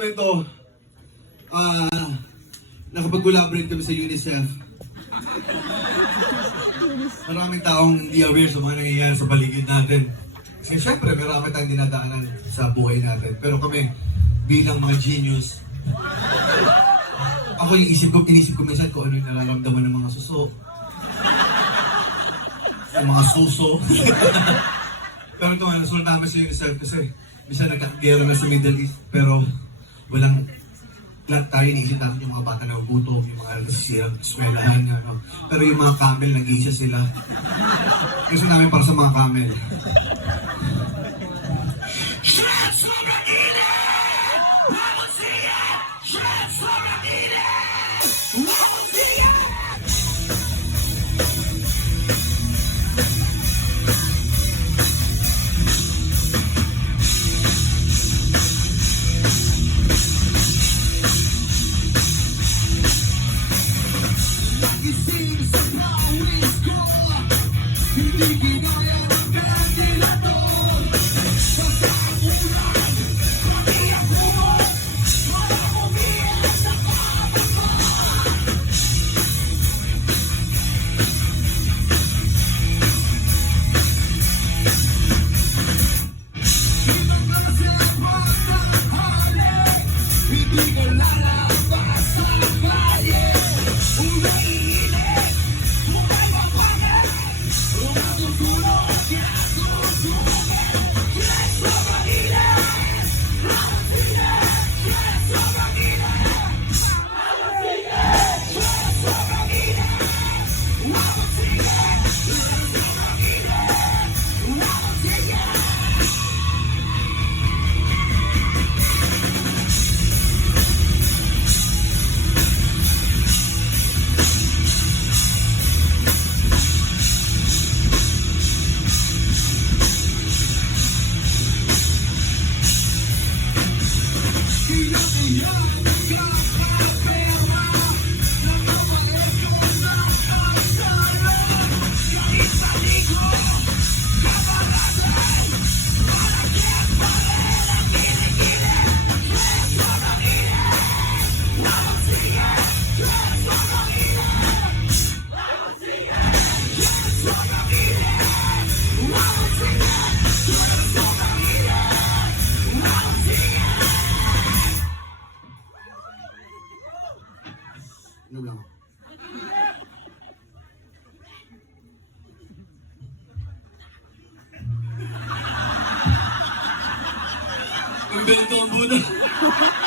namin to, nakapag-collaborate kami sa UNICEF. Maraming taong hindi aware sa mga nangyayari sa paligid natin. Kasi syempre, marami tayong dinadaanan sa buhay natin. Pero kami, bilang mga genius, ako yung inisip ko minsan kung ano yung nararamdaman ng mga suso. Ng mga suso. Pero ito nga, nasulat namin sa UNICEF kasi minsan nagkakagera na sa Middle East. Pero walang lahat tayo iniisip natin yung mga bata na nagugutom, yung mga nasisirang eskwelahan, ano. Pero yung mga camel, nag-iisa sila. Gusto namin para sa mga camel. Ano lang? Invento ang Buddha.